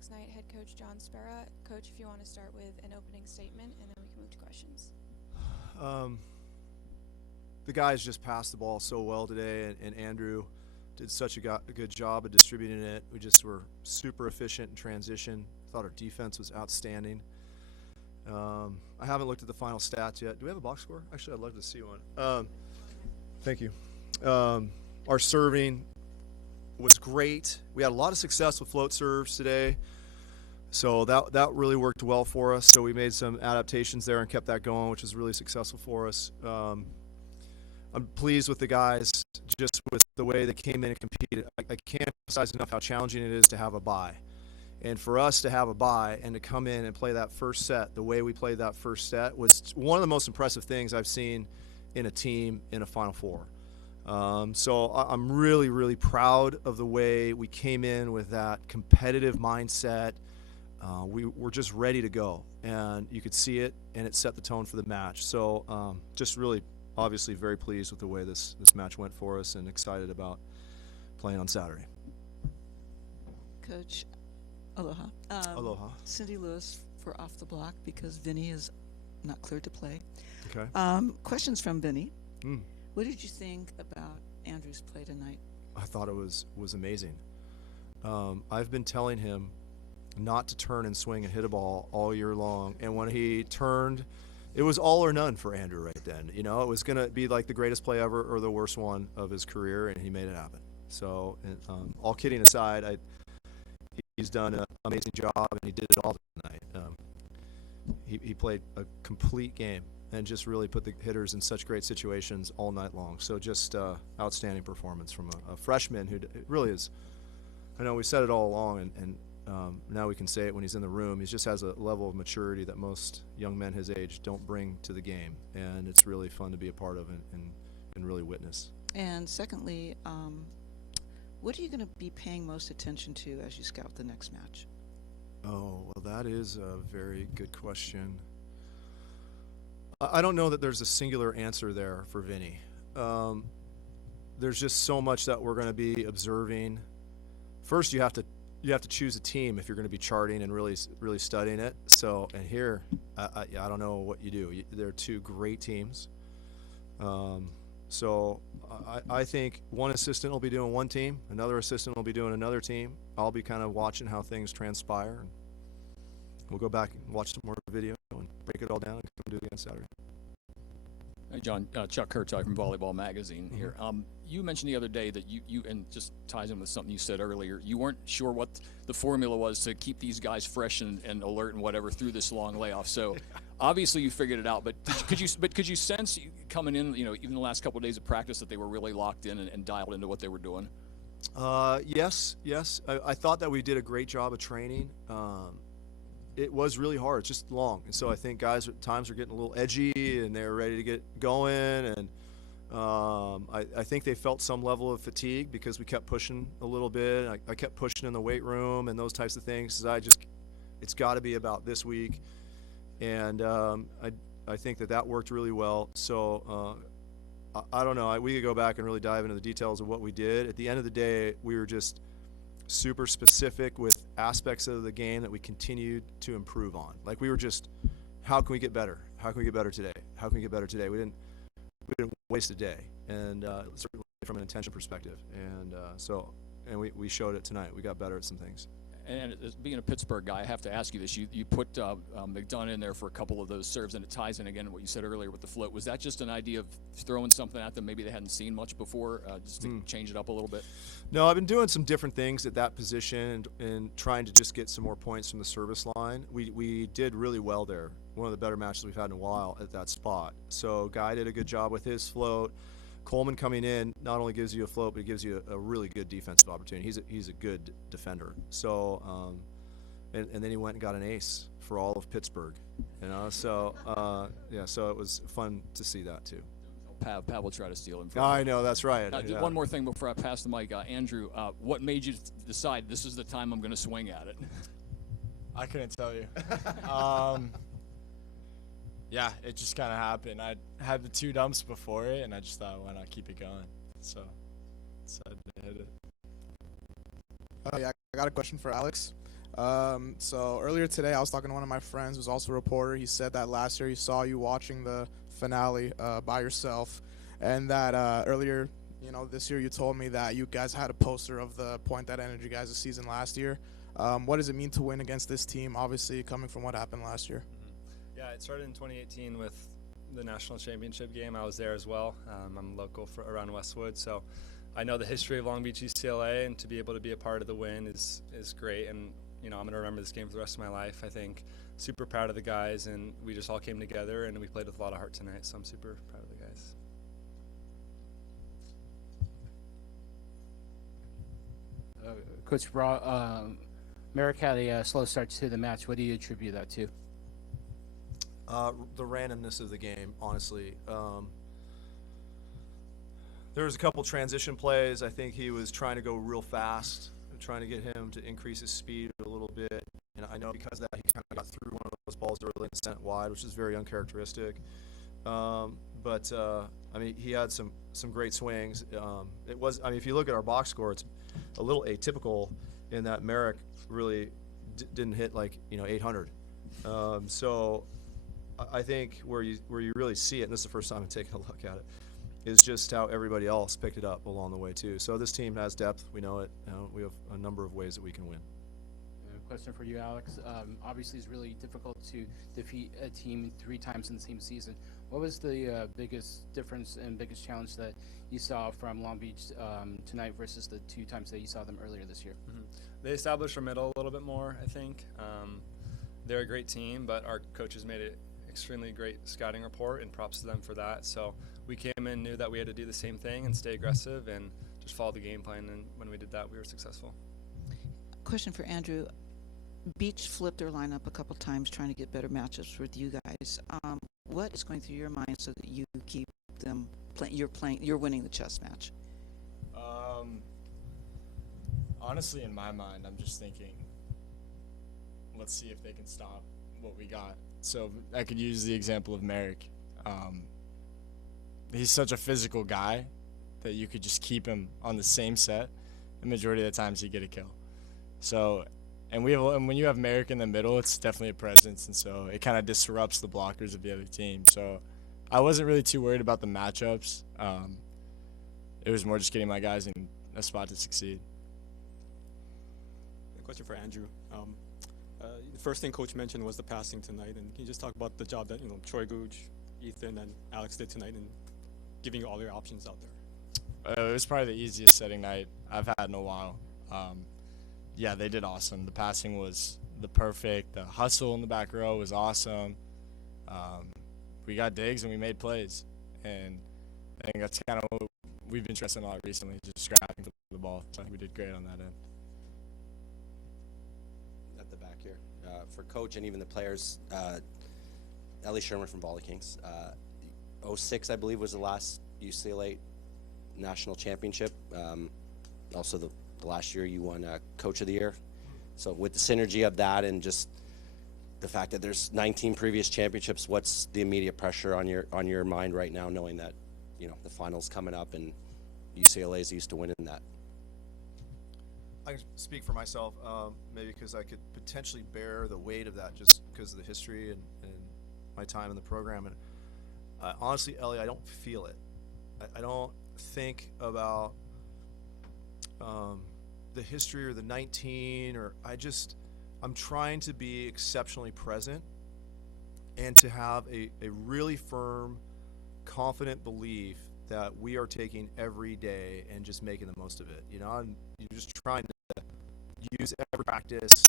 Alex Knight, head coach John Speraw. Coach, if you want to start with an opening statement, and then we can move to questions. The guys just passed the ball so well today, and Andrew did such a good job of distributing it. We just were super efficient in transition. Thought our defense was outstanding. I haven't looked at the final stats yet. Do we have a box score? Actually, I'd love to see one. Thank you. Our serving was great. We had a lot of success with float serves today, so that really worked well for us. So we made some adaptations there and kept that going, which was really successful for us. I'm pleased with the guys just with the way they came in and competed. I can't emphasize enough how challenging it is to have a bye. And for us to have a bye and to come in and play that first set the way we played that first set was one of the most impressive things I've seen in a team in a Final Four. So I'm really, really proud of the way we came in with that competitive mindset. We were just ready to go, and you could see it, and it set the tone for the match. So just really, obviously, very pleased with the way this match went for us and excited about playing on Saturday. Coach, aloha. Aloha. Cindy Lewis for Off the Block because Vinny is not cleared to play. Okay. Questions from Vinny. Mm. What did you think about Andrew's play tonight? I thought it was amazing. I've been telling him not to turn and swing and hit a ball all year long, and when he turned, it was all or none for Andrew right then. You know, it was going to be like the greatest play ever or the worst one of his career, and he made it happen. So, all kidding aside, he's done an amazing job, and he did it all tonight. He played a complete game and just really put the hitters in such great situations all night long. So just outstanding performance from a freshman who really is. I know we said it all along, and now we can say it when he's in the room. He just has a level of maturity that most young men his age don't bring to the game, and it's really fun to be a part of and really witness. And secondly, what are you going to be paying most attention to as you scout the next match? Oh, well, that is a very good question. I don't know that there's a singular answer there for Vinny. There's just so much that we're going to be observing. First, you have to choose a team if you're going to be charting and really studying it. So, and here, I don't know what you do. They're two great teams. So I think one assistant will be doing one team, another assistant will be doing another team. I'll be kind of watching how things transpire. And we'll go back and watch some more video and break it all down and come do it again Saturday. Hey, John, Chuck Kurtok from Volleyball Magazine here. You mentioned the other day that you and just ties in with something you said earlier, you weren't sure what the formula was to keep these guys fresh and alert and whatever through this long layoff. So obviously you figured it out, but could you sense coming in, even the last couple of days of practice that they were really locked in and dialed into what they were doing? Yes. I thought that we did a great job of training. It was really hard. It's just long. And so I think guys at times are getting a little edgy and they're ready to get going. And I think they felt some level of fatigue because we kept pushing a little bit. I kept pushing in the weight room and those types of things. It's got to be about this week. And I think that worked really well. So I don't know. We could go back and really dive into the details of what we did. At the end of the day, we were just super specific with aspects of the game that we continued to improve on. Like we were just, how can we get better? How can we get better today? How can we get better today? We didn't waste a day, and certainly from an intention perspective. And we showed it tonight. We got better at some things. And being a Pittsburgh guy, I have to ask you this. You put McDonough in there for a couple of those serves, and it ties in again what you said earlier with the float. Was that just an idea of throwing something at them maybe they hadn't seen much before, just to change it up a little bit? No, I've been doing some different things at that position and trying to just get some more points from the service line. We did really well there. One of the better matches we've had in a while at that spot. So Guy did a good job with his float. Coleman coming in not only gives you a float, but he gives you a really good defensive opportunity. He's a good defender. So, and then he went and got an ace for all of Pittsburgh. So it was fun to see that too. Pat will try to steal him. I know, that's right. One more thing before I pass the mic. Andrew, what made you decide this is the time I'm going to swing at it? I couldn't tell you. Yeah, it just kind of happened. I had the two dumps before it, and I just thought, why not keep it going? So I decided to hit it. Yeah, I got a question for Alex. So earlier today, I was talking to one of my friends who's also a reporter. He said that last year he saw you watching the finale by yourself, and that earlier, this year you told me that you guys had a poster of the point that ended you guys' season last year. What does it mean to win against this team, obviously coming from what happened last year? Yeah, it started in 2018 with the national championship game. I was there as well. I'm local around Westwood, so I know the history of Long Beach UCLA, and to be able to be a part of the win is great. And I'm going to remember this game for the rest of my life. I think super proud of the guys, and we just all came together and we played with a lot of heart tonight. So I'm super proud of the guys. Coach Speraw, Merrick had a slow start to the match. What do you attribute that to? The randomness of the game, honestly. There was a couple transition plays. I think he was trying to go real fast, trying to get him to increase his speed a little bit. And I know because of that, he kind of got through one of those balls early and sent it wide, which is very uncharacteristic. But I mean, he had some great swings. If you look at our box score, it's a little atypical in that Merrick really didn't hit 800. So I think where you really see it, and this is the first time I'm taking a look at it, is just how everybody else picked it up along the way too. So this team has depth. We know it. We have a number of ways that we can win. Question for you, Alex. Obviously, it's really difficult to defeat a team 3 times in the same season. What was the biggest difference and biggest challenge that you saw from Long Beach tonight versus the 2 times that you saw them earlier this year? Mm-hmm. They established our middle a little bit more, I think. They're a great team, but our coaches made it extremely great scouting report, and props to them for that. So we came in, knew that we had to do the same thing and stay aggressive and just follow the game plan, and when we did that, we were successful. Question for Andrew. Beach flipped their lineup a couple times trying to get better matchups with you guys. What is going through your mind so that you keep them you're winning the chess match? Honestly, in my mind, I'm just thinking, let's see if they can stop what we got. So I could use the example of Merrick. He's such a physical guy that you could just keep him on the same set. The majority of the times he'd get a kill. So, and when you have Merrick in the middle, it's definitely a presence, and so it kind of disrupts the blockers of the other team. So I wasn't really too worried about the matchups. It was more just getting my guys in a spot to succeed. A question for Andrew. The first thing Coach mentioned was the passing tonight, and can you just talk about the job that Troy Gooch, Ethan, and Alex did tonight in giving you all your options out there? It was probably the easiest setting night I've had in a while. Yeah, they did awesome. The passing was the hustle in the back row was awesome. We got digs and we made plays, and I think that's kind of what we've been stressing a lot recently, just scrapping the ball. So I think we did great on that end. At the back here, for coach and even the players, Ellie Sherman from Volley Kings. 06, I believe, was the last UCLA national championship. Also the last year you won Coach of the Year. So with the synergy of that and just the fact that there's 19 previous championships, what's the immediate pressure on your mind right now, knowing that the finals coming up and UCLA is used to winning that? I can speak for myself, maybe because I could potentially bear the weight of that just because of the history and my time in the program. And honestly, Ellie, I don't feel it. I don't think about the history or the 19, or I'm trying to be exceptionally present and to have a really firm, confident belief that we are taking every day and just making the most of it. I'm just trying to use every practice,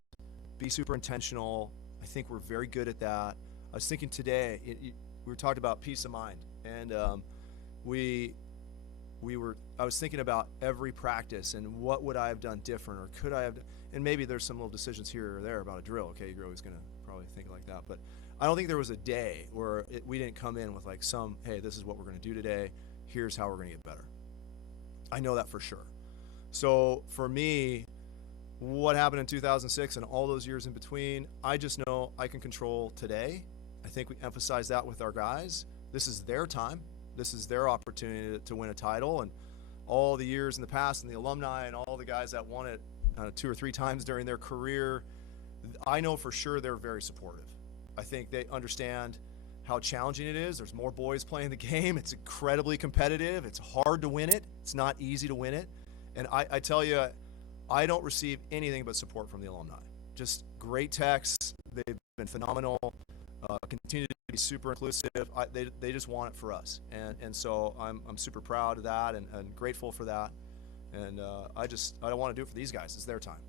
be super intentional. I think we're very good at that. I was thinking today, we were talking about peace of mind, and I was thinking about every practice and what would I have done different, or could I have, and maybe there's some little decisions here or there about a drill. Okay, you're always going to probably think like that, but I don't think there was a day where we didn't come in with hey, this is what we're going to do today. Here's how we're going to get better. I know that for sure. So for me, what happened in 2006 and all those years in between, I just know I can control today. I think we emphasize that with our guys. This is their time. This is their opportunity to win a title, and all the years in the past and the alumni and all the guys that won it 2 or 3 times during their career, I know for sure they're very supportive. I think they understand how challenging it is. There's more boys playing the game. It's incredibly competitive. It's hard to win it. It's not easy to win it. And I tell you, I don't receive anything but support from the alumni. Just great texts. They've been phenomenal. Continue to be super inclusive. They just want it for us. And so I'm super proud of that and grateful for that. And I don't want to do it for these guys. It's their time.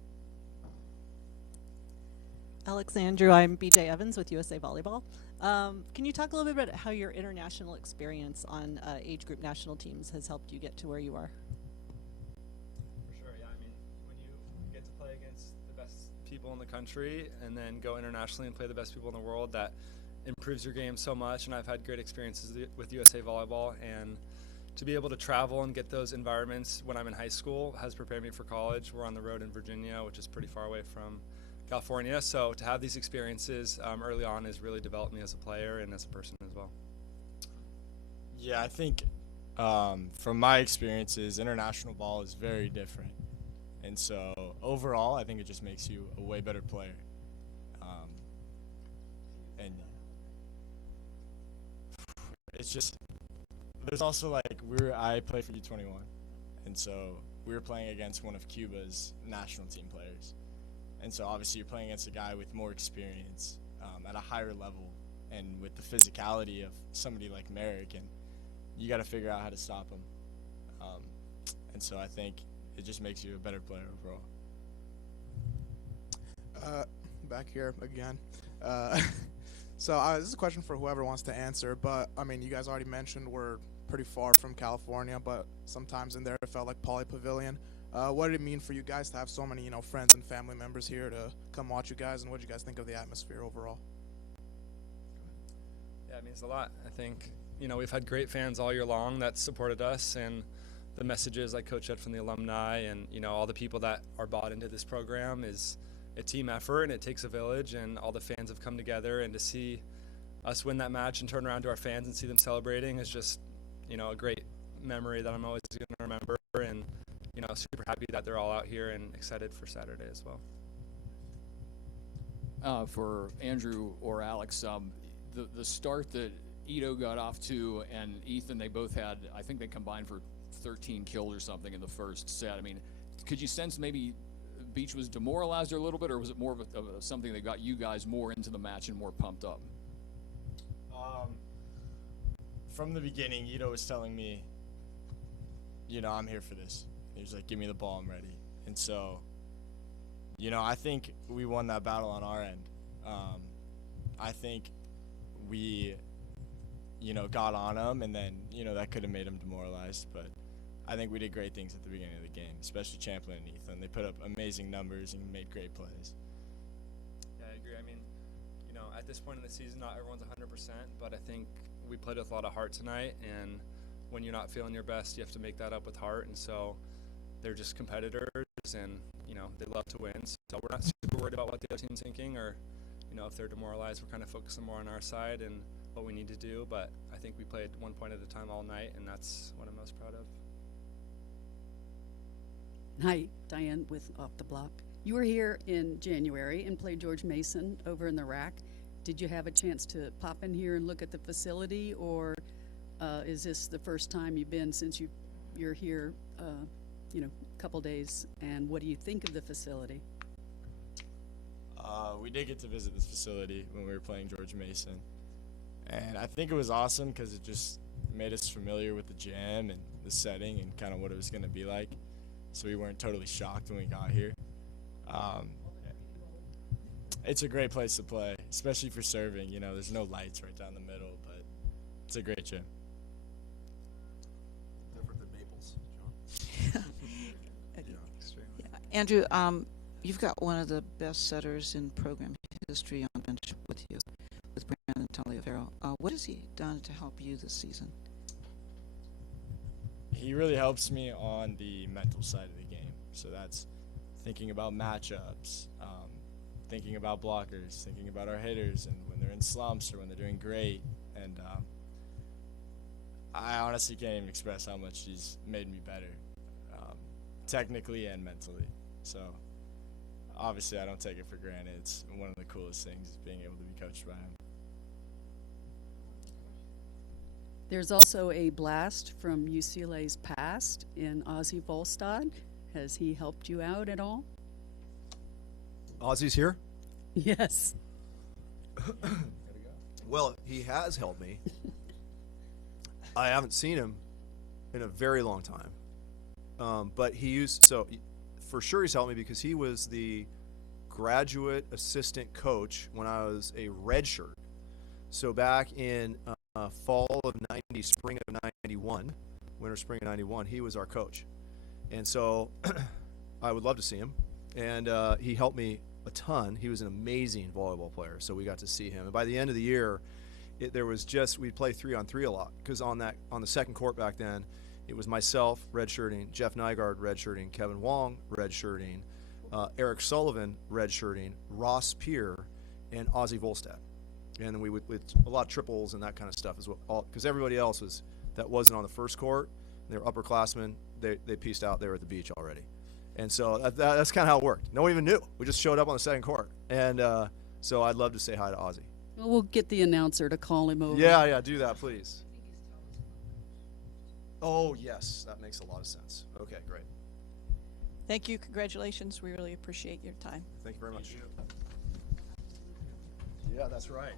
Alexandru, I'm BJ Evans with USA Volleyball. Can you talk a little bit about how your international experience on age group national teams has helped you get to where you are? For sure, yeah. I mean, when you get to play against the best people in the country and then go internationally and play the best people in the world, that improves your game so much. And I've had great experiences with USA Volleyball, and to be able to travel and get those environments when I'm in high school has prepared me for college. We're on the road in Virginia, which is pretty far away from California, so to have these experiences early on has really developed me as a player and as a person as well. Yeah, I think from my experiences, international ball is very different. And so overall, I think it just makes you a way better player. And it's just, there's also like, I play for U21. And so we were playing against one of Cuba's national team players. And so obviously you're playing against a guy with more experience at a higher level and with the physicality of somebody like Merrick, and you got to figure out how to stop him. And so I think it just makes you a better player overall. Back here again. So this is a question for whoever wants to answer, but I mean, you guys already mentioned we're pretty far from California, but sometimes in there it felt like Poly Pavilion. What did it mean for you guys to have so many, friends and family members here to come watch you guys, and what did you guys think of the atmosphere overall? Yeah, it means a lot. I think, we've had great fans all year long that supported us, and the messages like Coach said from the alumni and, all the people that are bought into this program is a team effort, and it takes a village, and all the fans have come together, and to see us win that match and turn around to our fans and see them celebrating is just, a great memory that I'm always going to remember, and super happy that they're all out here and excited for Saturday as well. For Andrew or Alex, the start that Ito got off to and Ethan, they both had, I think they combined for 13 kills or something in the first set. I mean, could you sense maybe Beach was demoralized a little bit, or was it more of something that got you guys more into the match and more pumped up? From the beginning, Ito was telling me, I'm here for this. He was like, give me the ball, I'm ready. And so, I think we won that battle on our end. I think we, got on him, and then, that could have made him demoralized. But I think we did great things at the beginning of the game, especially Champlin and Ethan. They put up amazing numbers and made great plays. Yeah, I agree. I mean, at this point in the season, not everyone's 100%, but I think we played with a lot of heart tonight, and when you're not feeling your best, you have to make that up with heart. And so they're just competitors, and they love to win. So we're not super worried about what the other team's thinking, or if they're demoralized. We're kind of focusing more on our side and what we need to do. But I think we played 1 point at a time all night, and that's what I'm most proud of. Hi, Diane with Off the Block. You were here in January and played George Mason over in the rack. Did you have a chance to pop in here and look at the facility, or is this the first time you've been since you're here, a couple days? And what do you think of the facility? We did get to visit this facility when we were playing George Mason, and I think it was awesome because it just made us familiar with the gym and the setting and kind of what it was going to be like, so we weren't totally shocked when we got here. It's a great place to play, especially for serving. There's no lights right down the middle, but it's a great gym. Different than Maples, John. Yeah. Andrew, you've got one of the best setters in program history on bench with you, with Brandon Taliaferro. What has he done to help you this season? He really helps me on the mental side of the game. So that's thinking about matchups, thinking about blockers, thinking about our hitters and when they're in slumps or when they're doing great. And I honestly can't even express how much he's made me better, technically and mentally. So obviously I don't take it for granted. It's one of the coolest things is being able to be coached by him. There's also a blast from UCLA's past in Ozzy Volstad. Has he helped you out at all? Ozzy's here? Yes. Well, he has helped me. I haven't seen him in a very long time. But for sure he's helped me because he was the graduate assistant coach when I was a redshirt. So back in fall of 90, spring of 91, winter, spring of 91, he was our coach. And so I would love to see him. And he helped me a ton. He was an amazing volleyball player, so we got to see him. And by the end of the year, we'd play 3-on-3 a lot because on the second court back then, it was myself redshirting, Jeff Nygaard redshirting, Kevin Wong redshirting, Eric Sullivan redshirting, Ross Peer, and Ozzy Volstad. And then we would with a lot of triples and that kind of stuff as well, because everybody else that wasn't on the first court. They were upperclassmen. They pieced out. They were at the beach already. And so that's kind of how it worked. No one even knew. We just showed up on the second court. And so I'd love to say hi to Ozzy. Well, we'll get the announcer to call him over. Yeah, do that, please. Oh, yes, that makes a lot of sense. Okay, great. Thank you. Congratulations. We really appreciate your time. Thank you very much. Yeah, that's right.